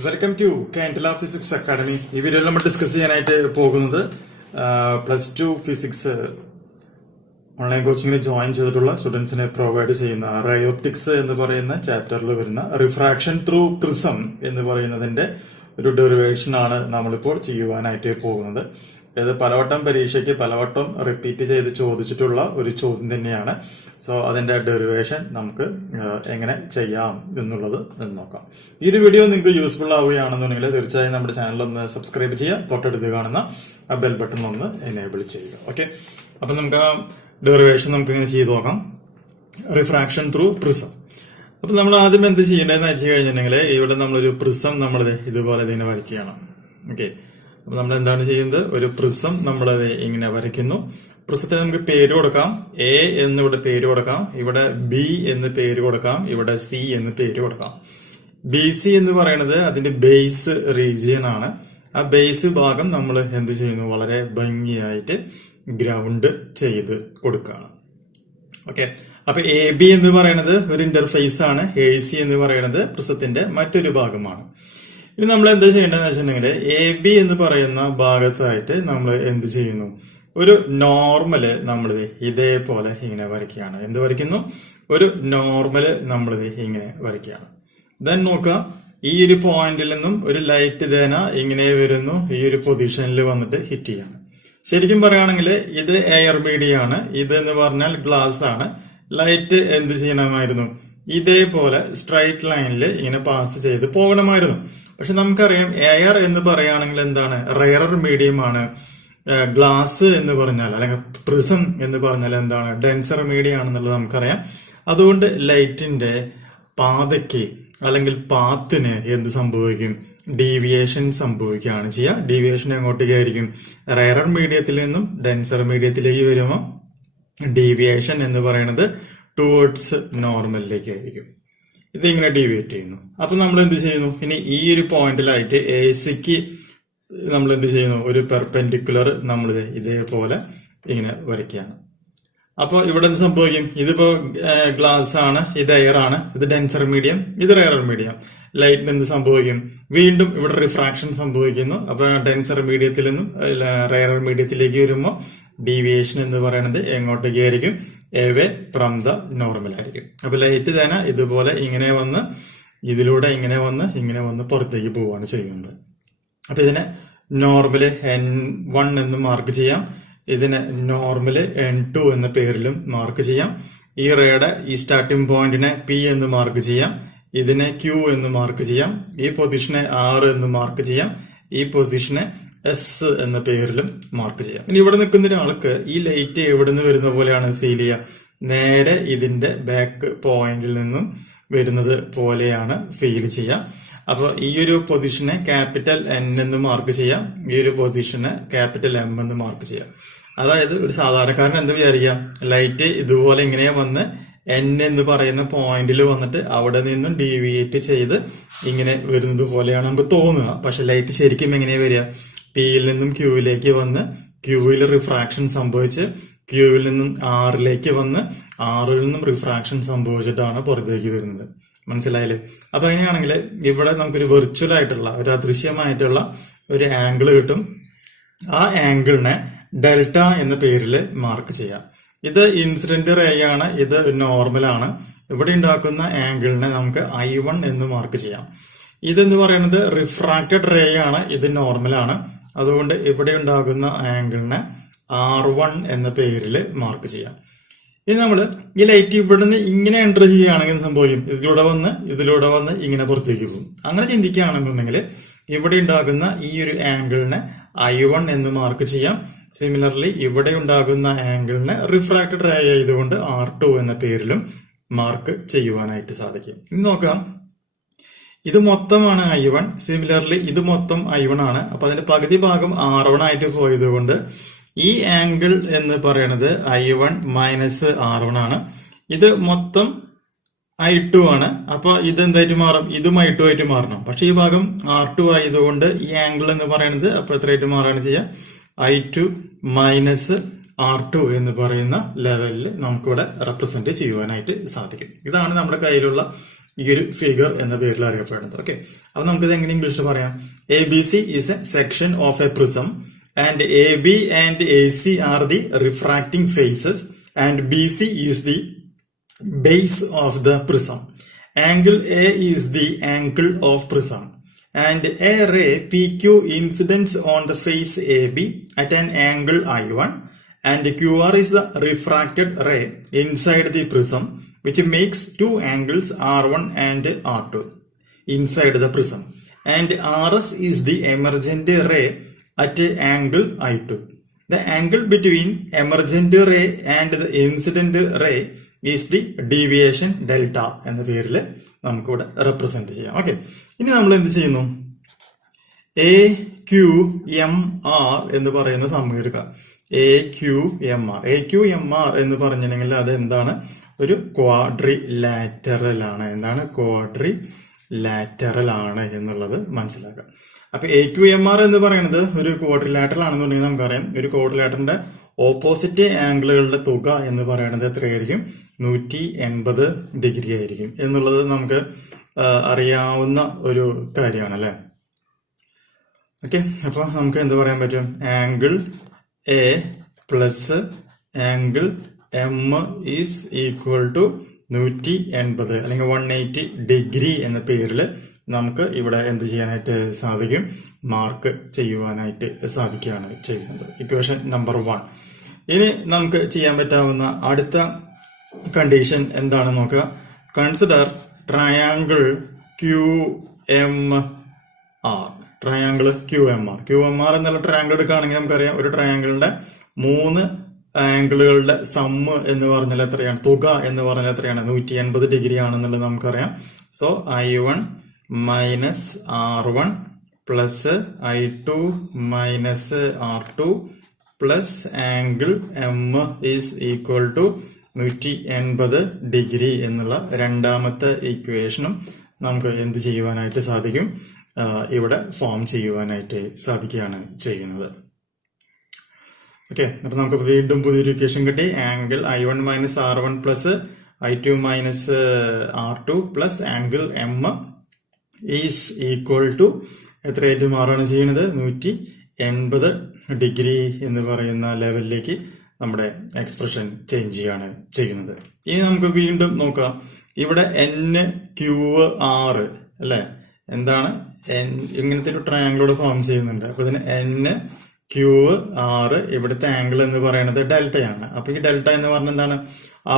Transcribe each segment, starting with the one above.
Welcome to Candela physics academy. ഈ വീഡിയോയിൽ നമ്മൾ ഡിസ്കസ് ചെയ്യാനായിട്ട് പോകുന്നത് +2 ഫിസിക്സ് ഓൺലൈൻ കോച്ചിങ്ങിന് ജോയിൻ ചെയ്തിട്ടുള്ള സ്റ്റുഡൻസിനെ പ്രൊവൈഡ് ചെയ്യുന്ന റേ ഓപ്റ്റിക്സ് എന്ന് പറയുന്ന ചാപ്റ്ററിൽ വരുന്ന റിഫ്രാക്ഷൻ ത്രൂ പ്രിസം എന്ന് പറയുന്നതിന്റെ ഒരു ഡെറിവേഷൻ ആണ് നമ്മളിപ്പോൾ ചെയ്യുവാനായിട്ട് പോകുന്നത്. ഇത് പലവട്ടം പരീക്ഷയ്ക്ക് പലവട്ടം റിപ്പീറ്റ് ചെയ്ത് ചോദിച്ചിട്ടുള്ള ഒരു ചോദ്യം തന്നെയാണ്. സോ അതിന്റെ ഡെറിവേഷൻ നമുക്ക് എങ്ങനെ ചെയ്യാം എന്നുള്ളത് നോക്കാം. ഈ ഒരു വീഡിയോ നിങ്ങൾക്ക് യൂസ്ഫുൾ ആവുകയാണെന്നുണ്ടെങ്കിൽ തീർച്ചയായും നമ്മുടെ ചാനൽ ഒന്ന് സബ്സ്ക്രൈബ് ചെയ്യുക, തൊട്ടടുത്ത് കാണുന്ന ആ ബെൽ ബട്ടൺ ഒന്ന് എനേബിൾ ചെയ്യുക. ഓക്കെ, അപ്പൊ നമുക്ക് ആ ഡെറിവേഷൻ നമുക്ക് ഇങ്ങനെ ചെയ്തു നോക്കാം. Refraction through prism. അപ്പൊ നമ്മൾ ആദ്യം എന്ത് ചെയ്യേണ്ടതെന്ന് വെച്ച് കഴിഞ്ഞിട്ടുണ്ടെങ്കിൽ ഇവിടെ നമ്മളൊരു പ്രിസം നമ്മൾ ഇതുപോലെ ഇതിനെ വരയ്ക്കുകയാണ്. ഓക്കെ, അപ്പൊ നമ്മൾ എന്താണ് ചെയ്യുന്നത്? ഒരു പ്രിസം നമ്മളത് ഇങ്ങനെ വരയ്ക്കുന്നു. പ്രിസത്തിന് നമുക്ക് പേര് കൊടുക്കാം. എ എന്നിവിടെ പേര് കൊടുക്കാം, ഇവിടെ ബി എന്ന് പേര് കൊടുക്കാം, ഇവിടെ സി എന്ന് പേര് കൊടുക്കാം. ബി സി എന്ന് പറയുന്നത് അതിന്റെ ബേസ് റീജിയൻ ആണ്. ആ ബേസ് ഭാഗം നമ്മൾ എന്ത് ചെയ്യുന്നു? വളരെ ഭംഗിയായിട്ട് ഗ്രൗണ്ട് ചെയ്ത് കൊടുക്കുകയാണ്. ഓക്കെ, അപ്പൊ എ ബി എന്ന് പറയുന്നത് ഒരു ഇന്റർഫേസ് ആണ്. എ സി എന്ന് പറയുന്നത് പ്രിസത്തിന്റെ മറ്റൊരു ഭാഗമാണ്. ഇനി നമ്മൾ എന്താ ചെയ്യേണ്ടതെന്ന് വെച്ചിട്ടുണ്ടെങ്കിൽ എ ബി എന്ന് പറയുന്ന ഭാഗത്തായിട്ട് നമ്മൾ എന്ത് ചെയ്യുന്നു? ഒരു നോർമല് നമ്മൾ ഇതേപോലെ ഇങ്ങനെ വരയ്ക്കുകയാണ്. എന്ത് വരയ്ക്കുന്നു? ഒരു നോർമല് നമ്മൾ ഇങ്ങനെ വരയ്ക്കുകയാണ്. ദെൻ നോക്കുക, ഈ ഒരു പോയിന്റിൽ നിന്നും ഒരു ലൈറ്റ് ദേന ഇങ്ങനെ വരുന്നു, ഈ ഒരു പൊസിഷനിൽ വന്നിട്ട് ഹിറ്റ് ചെയ്യാണ്. ശരിക്കും പറയുകയാണെങ്കിൽ ഇത് എയർ മീഡിയം ആണ്, ഇത് എന്ന് പറഞ്ഞാൽ ഗ്ലാസ് ആണ്. ലൈറ്റ് എന്ത് ചെയ്യണമായിരുന്നു? ഇതേപോലെ സ്ട്രൈറ്റ് ലൈനിൽ ഇങ്ങനെ പാസ് ചെയ്ത് പോകണമായിരുന്നു. പക്ഷെ നമുക്കറിയാം എയർ എന്ന് പറയുകയാണെങ്കിൽ എന്താണ്? റെയറർ മീഡിയം ആണ്. ഗ്ലാസ് എന്ന് പറഞ്ഞാൽ അല്ലെങ്കിൽ പ്രിസം എന്ന് പറഞ്ഞാൽ എന്താണ്? ഡെൻസർ മീഡിയം ആണെന്നുള്ളത് നമുക്കറിയാം. അതുകൊണ്ട് ലൈറ്റിന്റെ പാതയ്ക്ക് അല്ലെങ്കിൽ പാത്തിന് എന്ത് സംഭവിക്കും? ഡീവിയേഷൻ സംഭവിക്കുകയാണ് ചെയ്യുക. ഡീവിയേഷൻ എങ്ങോട്ടേക്കായിരിക്കും? റെയറർ മീഡിയത്തിൽ നിന്നും ഡെൻസർ മീഡിയത്തിലേക്ക് വരുമ്പോൾ ഡീവിയേഷൻ എന്ന് പറയുന്നത് ടുവേർഡ്സ് നോർമലിലേക്ക് ആയിരിക്കും. ഇതിങ്ങനെ ഡീവിയേറ്റ് ചെയ്യുന്നു. അപ്പൊ നമ്മൾ എന്ത് ചെയ്യുന്നു? ഇനി ഈ ഒരു പോയിന്റിലായിട്ട് എ സിക്ക് നമ്മൾ എന്ത് ചെയ്യുന്നു? ഒരു പെർപെൻഡിക്കുലർ നമ്മൾ ഇതേപോലെ ഇങ്ങനെ വരയ്ക്കുകയാണ്. അപ്പൊ ഇവിടെ എന്ത് സംഭവിക്കും? ഇതിപ്പോ ഗ്ലാസ് ആണ്, ഇത് എയർ ആണ്, ഇത് ഡെൻസർ മീഡിയം, ഇത് റെയറർ മീഡിയം. ലൈറ്റിന് എന്ത് സംഭവിക്കും? വീണ്ടും ഇവിടെ റിഫ്രാക്ഷൻ സംഭവിക്കുന്നു. അപ്പൊ ഡെൻസർ മീഡിയത്തിൽ നിന്നും റെയറർ മീഡിയത്തിലേക്ക് വരുമ്പോൾ ഡീവിയേഷൻ എന്ന് പറയുന്നത് എങ്ങോട്ടേക്ക് ആയിരിക്കും? എവേ ഫ്രം ദ നോർമൽ ആയിരിക്കും. അപ്പൊ ലൈറ്റ് തന്നെ ഇതുപോലെ ഇങ്ങനെ വന്ന് ഇതിലൂടെ ഇങ്ങനെ വന്ന് പുറത്തേക്ക് പോവുകയാണ് ചെയ്യുന്നത്. അപ്പൊ ഇതിനെ നോർമല് N1 എന്ന് മാർക്ക് ചെയ്യാം, ഇതിനെ നോർമല് N2 എന്ന പേരിലും മാർക്ക് ചെയ്യാം. ഈ റേയുടെ ഈ സ്റ്റാർട്ടിംഗ് പോയിന്റിനെ P എന്ന് മാർക്ക് ചെയ്യാം, ഇതിനെ Q എന്ന് മാർക്ക് ചെയ്യാം, ഈ പൊസിഷനെ R എന്ന് മാർക്ക് ചെയ്യാം, ഈ പൊസിഷനെ S എന്ന പേരിലും മാർക്ക് ചെയ്യാം. ഇനി ഇവിടെ നിൽക്കുന്ന ഒരാൾക്ക് ഈ ലൈറ്റ് എവിടെ നിന്ന് വരുന്ന പോലെയാണ് ഫീൽ ചെയ്യുക? നേരെ ഇതിന്റെ ബാക്ക് പോയിന്റിൽ നിന്നും വരുന്നത് പോലെയാണ് ഫീൽ ചെയ്യുക. അപ്പൊ ഈ ഒരു പൊസിഷനെ ക്യാപിറ്റൽ N എന്ന് മാർക്ക് ചെയ്യാം, ഈ ഒരു പൊസിഷനെ ക്യാപിറ്റൽ M എന്ന് മാർക്ക് ചെയ്യാം. അതായത് ഒരു സാധാരണക്കാരൻ എന്ത് വിചാരിക്കാം? ലൈറ്റ് ഇതുപോലെ ഇങ്ങനെ വന്ന് N എന്ന് പറയുന്ന പോയിന്റിൽ വന്നിട്ട് അവിടെ നിന്നും ഡീവിയേറ്റ് ചെയ്ത് ഇങ്ങനെ വരുന്നത് പോലെയാണ് നമുക്ക് തോന്നുക. പക്ഷെ ലൈറ്റ് ശരിക്കും എങ്ങനെയാ വരിക? പിയിൽ നിന്നും ക്യൂവിലേക്ക് വന്ന് ക്യൂവിൽ റിഫ്രാക്ഷൻ സംഭവിച്ച് ക്യൂവിൽ നിന്നും ആറിലേക്ക് വന്ന് ആറിൽ നിന്നും റിഫ്രാക്ഷൻ സംഭവിച്ചിട്ടാണ് പുറത്തേക്ക് വരുന്നത്. മനസ്സിലായില്ലേ? അപ്പൊ അങ്ങനെയാണെങ്കിൽ ഇവിടെ നമുക്കൊരു വെർച്വൽ ആയിട്ടുള്ള ഒരു അദൃശ്യമായിട്ടുള്ള ഒരു ആംഗിൾ കിട്ടും. ആ ആംഗിളിനെ ഡെൽറ്റ എന്ന പേരിൽ മാർക്ക് ചെയ്യാം. ഇത് ഇൻസിഡന്റ് റേ ആണ്, ഇത് നോർമൽ ആണ്. ഇവിടെ ഉണ്ടാക്കുന്ന ആംഗിളിനെ നമുക്ക് I1 എന്ന് മാർക്ക് ചെയ്യാം. ഇതെന്ന് പറയുന്നത് റിഫ്രാക്റ്റഡ് റേ ആണ്, ഇത് നോർമൽ ആണ്. അതുകൊണ്ട് ഇവിടെ ഉണ്ടാകുന്ന ആംഗിളിനെ R1 എന്ന പേരിൽ മാർക്ക് ചെയ്യാം. ഇനി നമ്മള് ഈ ലൈറ്റ് ഇവിടെ നിന്ന് ഇങ്ങനെ എൻ്റർ ചെയ്യുകയാണെങ്കിൽ സംഭവിക്കും? ഇതിലൂടെ വന്ന് ഇങ്ങനെ പുറത്തേക്ക് പോകും. അങ്ങനെ ചിന്തിക്കുകയാണെന്നുണ്ടെങ്കിൽ ഇവിടെ ഉണ്ടാകുന്ന ഈ ഒരു ആംഗിളിനെ I1 എന്ന് മാർക്ക് ചെയ്യാം. സിമിലർലി ഇവിടെ ഉണ്ടാകുന്ന ആംഗിളിനെ റിഫ്രാക്റ്റഡ് റേ ആയതുകൊണ്ട് R2 എന്ന പേരിലും മാർക്ക് ചെയ്യുവാനായിട്ട് സാധിക്കും. ഇനി നോക്കാം, ഇത് മൊത്തമാണ് I1. സിമിലർലി ഇത് മൊത്തം I1 ആണ്. അപ്പൊ അതിന്റെ പകുതി ഭാഗം R1 ആയിട്ട് പോയത് കൊണ്ട് ഈ ആംഗിൾ എന്ന് പറയുന്നത് I1 മൈനസ് R1 ആണ്. ഇത് മൊത്തം I2 ആണ്. അപ്പൊ ഇത് എന്തായിട്ട് മാറും? ഇതും I2 ആയിട്ട് മാറണം. പക്ഷെ ഈ ഭാഗം R2 ആയതുകൊണ്ട് ഈ ആംഗിൾ എന്ന് പറയുന്നത് അപ്പൊ എത്രയായിട്ട് മാറാണ് ചെയ്യുക? I2 മൈനസ് R2 എന്ന് പറയുന്ന ലെവലിൽ നമുക്കിവിടെ റെപ്രസെന്റ് ചെയ്യുവാനായിട്ട് സാധിക്കും. ഇതാണ് നമ്മുടെ കയ്യിലുള്ള ഈ ഒരു ഫിഗർ എന്ന പേരിൽ അറിയപ്പെടുന്നത്. ഓക്കെ, അപ്പൊ നമുക്കിത് എങ്ങനെ ഇംഗ്ലീഷിൽ പറയാം? ABC is a section of a prism and AB and AC are the refracting faces and BC is the base of the prism. Angle A is the angle of prism and a ray PQ incidents on the face AB at an angle I1 and QR is the refracted ray inside the prism which makes two angles R1 and R2 inside the prism and RS is the emergent ray at an angle I2. The angle between emergent ray and the incident ray is the deviation delta എന്ന പേരിൽ നമുക്കിവിടെ represent ചെയ്യാം. Okay, ഇനി നമ്മൾ എന്ത് ചെയ്യുന്നു? AQMR എന്ന് പറയുന്ന സംഭവം എടുക്കുക. AQMR എന്ന് പറഞ്ഞിട്ടുണ്ടെങ്കിൽ അത് എന്താണ്? ഒരു ക്വാഡ്രിലാറ്ററൽ ആണ്. എന്താണ്? ക്വാഡ്രിലാറ്ററൽ ആണ് എന്നുള്ളത് മനസ്സിലാക്കുക. അപ്പൊ AQMR എന്ന് പറയുന്നത് ഒരു ക്വാഡ്രിലാറ്ററൽ ആണെന്നുണ്ടെങ്കിൽ നമുക്കറിയാം ഒരു ക്വാഡ്രിലാറ്ററിന്റെ ഓപ്പോസിറ്റ് ആംഗിളുകളുടെ തുക എന്ന് പറയുന്നത് എത്രയായിരിക്കും? 180 ഡിഗ്രി ആയിരിക്കും എന്നുള്ളത് നമുക്ക് അറിയാവുന്ന ഒരു കാര്യമാണ് അല്ലെ. ഓക്കെ, അപ്പൊ നമുക്ക് എന്ത് പറയാൻ പറ്റും? Angle A plus angle M is equal to 180 അല്ലെങ്കിൽ 180 ഡിഗ്രി എന്ന പേരിൽ നമുക്ക് ഇവിടെ എന്ത് ചെയ്യാനായിട്ട് സാധിക്കും? മാർക്ക് ചെയ്യുവാനായിട്ട് സാധിക്കുകയാണ് ചെയ്യുന്നത്. Equation number 1. ഇനി നമുക്ക് ചെയ്യാൻ പറ്റാവുന്ന അടുത്ത കണ്ടീഷൻ എന്താണെന്ന് നോക്കുക. Consider triangle QMR. Triangle QMR എന്നുള്ള ട്രയാങ്കിൾ എടുക്കുകയാണെങ്കിൽ നമുക്കറിയാം ഒരു ട്രയാങ്കിളിന്റെ 3 ആംഗിളുകളുടെ സമ്മ് എന്ന് പറഞ്ഞാൽ എത്രയാണ്? തുക എന്ന് പറഞ്ഞാൽ എത്രയാണ്? 180 ഡിഗ്രി ആണെന്നുള്ളത് നമുക്കറിയാം. So I1 minus R1 plus I2 minus R2 plus angle M is equal to 180 degree എന്നുള്ള രണ്ടാമത്തെ ഇക്വേഷനും നമുക്ക് എന്ത് ചെയ്യുവാനായിട്ട് സാധിക്കും? ഇവിടെ ഫോം ചെയ്യുവാനായിട്ട് സാധിക്കുകയാണ് ചെയ്യുന്നത്. ഓക്കെ, അപ്പൊ നമുക്ക് വീണ്ടും പുതിയൊരു ഇക്വേഷൻ കിട്ടി. Angle I1 minus R1 plus I2 minus R2 plus angle M is equal to എത്രയായിട്ട് മാറാണ് ചെയ്യുന്നത്? 180 ഡിഗ്രി എന്ന് പറയുന്ന ലെവലിലേക്ക് നമ്മുടെ എക്സ്പ്രഷൻ ചേഞ്ച് ചെയ്യാണ് ചെയ്യുന്നത്. ഇനി നമുക്ക് വീണ്ടും നോക്കാം. ഇവിടെ NQR അല്ലെ, എന്താണ്? ഇങ്ങനത്തെ ഒരു ട്രയാങ്കിളോട് ഫോം ചെയ്യുന്നുണ്ട്. അപ്പൊ ഇതിന് NQR, ഇവിടുത്തെ ആംഗിൾ എന്ന് പറയുന്നത് ഡെൽറ്റയാണ്. അപ്പൊ ഈ ഡെൽറ്റ എന്ന് പറഞ്ഞ എന്താണ്?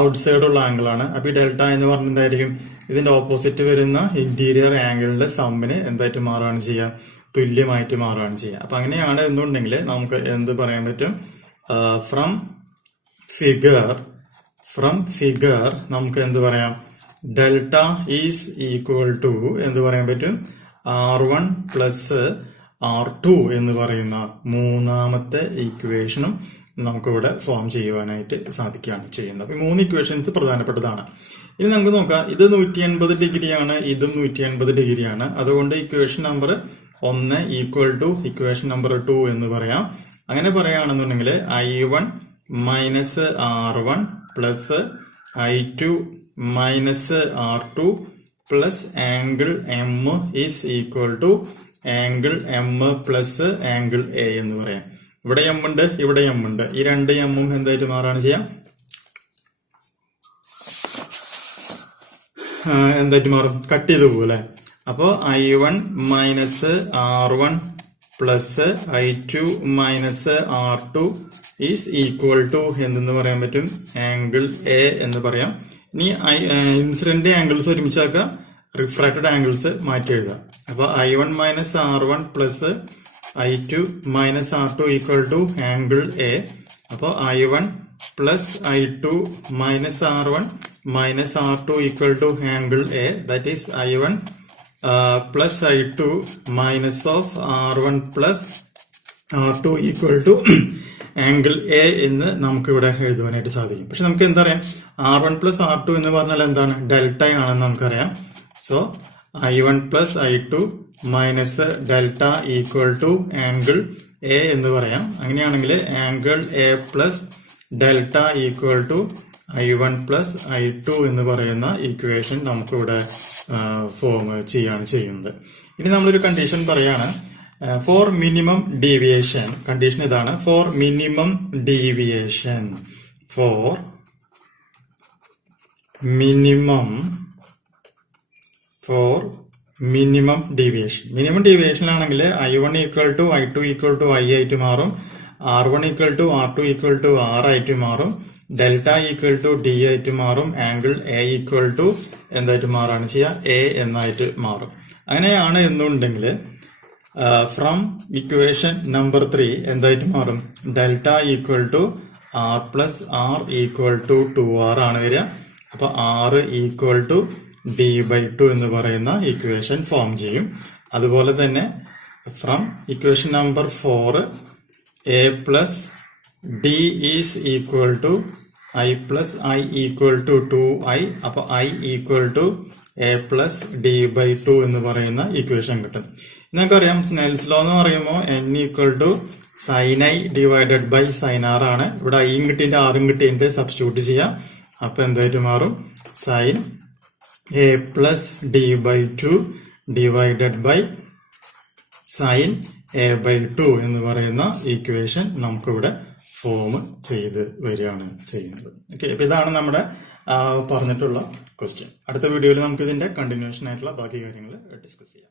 ഔട്ട് സൈഡ് ഉള്ള ആംഗിൾ ആണ്. അപ്പൊ ഈ ഡെൽറ്റ എന്ന് പറഞ്ഞ എന്തായിരിക്കും? ഇതിന്റെ ഓപ്പോസിറ്റ് വരുന്ന ഇന്റീരിയർ ആംഗിളിന്റെ സമ്മിന് എന്തായിട്ട് മാറുകയാണ് ചെയ്യുക? തുല്യമായിട്ട് മാറുകയാണ് ചെയ്യുക. അപ്പൊ അങ്ങനെയാണ് എന്നുണ്ടെങ്കിൽ നമുക്ക് എന്ത് പറയാൻ പറ്റും? ഫ്രം ഫിഗർ നമുക്ക് എന്ത് പറയാം? ഡെൽറ്റ ഈസ് ഈക്വൽ ടു എന്ത് പറയാൻ പറ്റും? R1 പ്ലസ് R2 എന്ന് പറയുന്ന മൂന്നാമത്തെ ഇക്വേഷനും നമുക്കിവിടെ ഫോം ചെയ്യുവാനായിട്ട് സാധിക്കുകയാണ് ചെയ്യുന്നത്. അപ്പൊ 3 ഇക്വേഷൻസ് പ്രധാനപ്പെട്ടതാണ്. ഇനി നമുക്ക് നോക്കാം. ഇത് 180 ഡിഗ്രിയാണ്, ഇതും 180 ഡിഗ്രിയാണ്. അതുകൊണ്ട് equation number 1 equal to equation number 2 എന്ന് പറയാം. അങ്ങനെ പറയുകയാണെന്നുണ്ടെങ്കിൽ I1 minus R1 plus I2 minus R2 plus angle M is equal to angle M plus angle A എന്ന് പറയാം. ഇവിടെ M ഉണ്ട്, ഇവിടെ M ഉണ്ട്. ഈ രണ്ട് M എന്തായിട്ട് മാറാണ് ചെയ്യാം? എന്തായിട്ട് മാറും? കട്ട് ചെയ്ത് പോകും അല്ലെ. അപ്പോ I1 minus R1 plus I2 minus R2 is equal to എന്തെന്ന് പറയാൻ പറ്റും? ആംഗിൾ A എന്ന് പറയാം. ഇനി ഇൻസിഡന്റ് ആംഗിൾസ് ഒരുമിച്ചാക്കുക, റിഫ്രാക്റ്റഡ് ആംഗിൾസ് മാറ്റി എഴുതാം. അപ്പൊ I1 minus R1 plus I2 minus R2 equal to angle A. അപ്പൊ I1 plus I2 minus R1 minus R2 equal to angle A. That is I1 plus I2 minus of R1 plus R2 equal to angle A എന്ന് നമുക്ക് ഇവിടെ എഴുതുവാനായിട്ട് സാധിക്കും. പക്ഷെ നമുക്ക് എന്താ പറയാം? R1 plus R2 എന്ന് പറഞ്ഞാൽ എന്താണ്? ഡെൽറ്റ ആണെന്ന് നമുക്കറിയാം. So I1 plus I2 minus delta equal to angle A എന്ന് പറയാം. അങ്ങനെയാണെങ്കിൽ angle A plus delta equal to I1 plus I2 എന്ന് പറയുന്ന ഇക്വേഷൻ നമുക്കിവിടെ ഫോം ചെയ്യാണ് ചെയ്യുന്നത്. ഇനി നമ്മളൊരു കണ്ടീഷൻ പറയാണ്, ഫോർ മിനിമം ഡീവിയേഷൻ. കണ്ടീഷൻ ഇതാണ്, for minimum deviation, for minimum deviation. Minimum ഡീവിയേഷനിലാണെങ്കിൽ I1 equal to I2 equal to I ആയിട്ട് മാറും, R1 equal to R2 equal to R ആയിട്ട് മാറും, ഡെൽറ്റ ഈക്വൽ ടു D ആയിട്ട് മാറും, ആംഗിൾ A ഈക്വൽ ടു എന്തായിട്ട് മാറാണ് ചെയ്യുക, A എന്നായിട്ട് മാറും. അങ്ങനെയാണ് എന്നുണ്ടെങ്കിൽ ഫ്രം ഇക്വേഷൻ നമ്പർ 3 എന്തായിട്ട് മാറും, delta equal to R plus R equal to 2R ആണ് വരിക. അപ്പൊ R ഈക്വൽ ടു D/2 എന്ന് പറയുന്ന ഇക്വേഷൻ ഫോം ചെയ്യും. അതുപോലെ തന്നെ from equation number 4 A plus D is equal to I plus I equal to 2I. അപ്പൊ I equal to A plus D/2 എന്ന് പറയുന്ന ഇക്വേഷൻ കിട്ടും. നിങ്ങൾക്കറിയാം സ്നെൽസ് ലോ എന്ന് പറയുമ്പോൾ N equal to sine I divided by sine R ആണ്. ഇവിടെ ഐയും കിട്ടിയിട്ട് ആറും കിട്ടിയിട്ട് സബ്സ്റ്റിറ്റ്യൂട്ട് ചെയ്യാം. അപ്പൊ എന്തായിട്ട് മാറും, sine A plus D/2 divided by sine A/2 എന്ന് പറയുന്ന ഇക്വേഷൻ നമുക്കിവിടെ ഫോം ചെയ്ത് വരികയാണ് ചെയ്യുന്നത്. ഓക്കെ, അപ്പൊ ഇതാണ് നമ്മുടെ പറഞ്ഞിട്ടുള്ള ക്വസ്റ്റ്യൻ. അടുത്ത വീഡിയോയിൽ നമുക്ക് ഇതിന്റെ കണ്ടിന്യൂഷൻ ആയിട്ടുള്ള ബാക്കി കാര്യങ്ങൾ ഡിസ്കസ് ചെയ്യാം.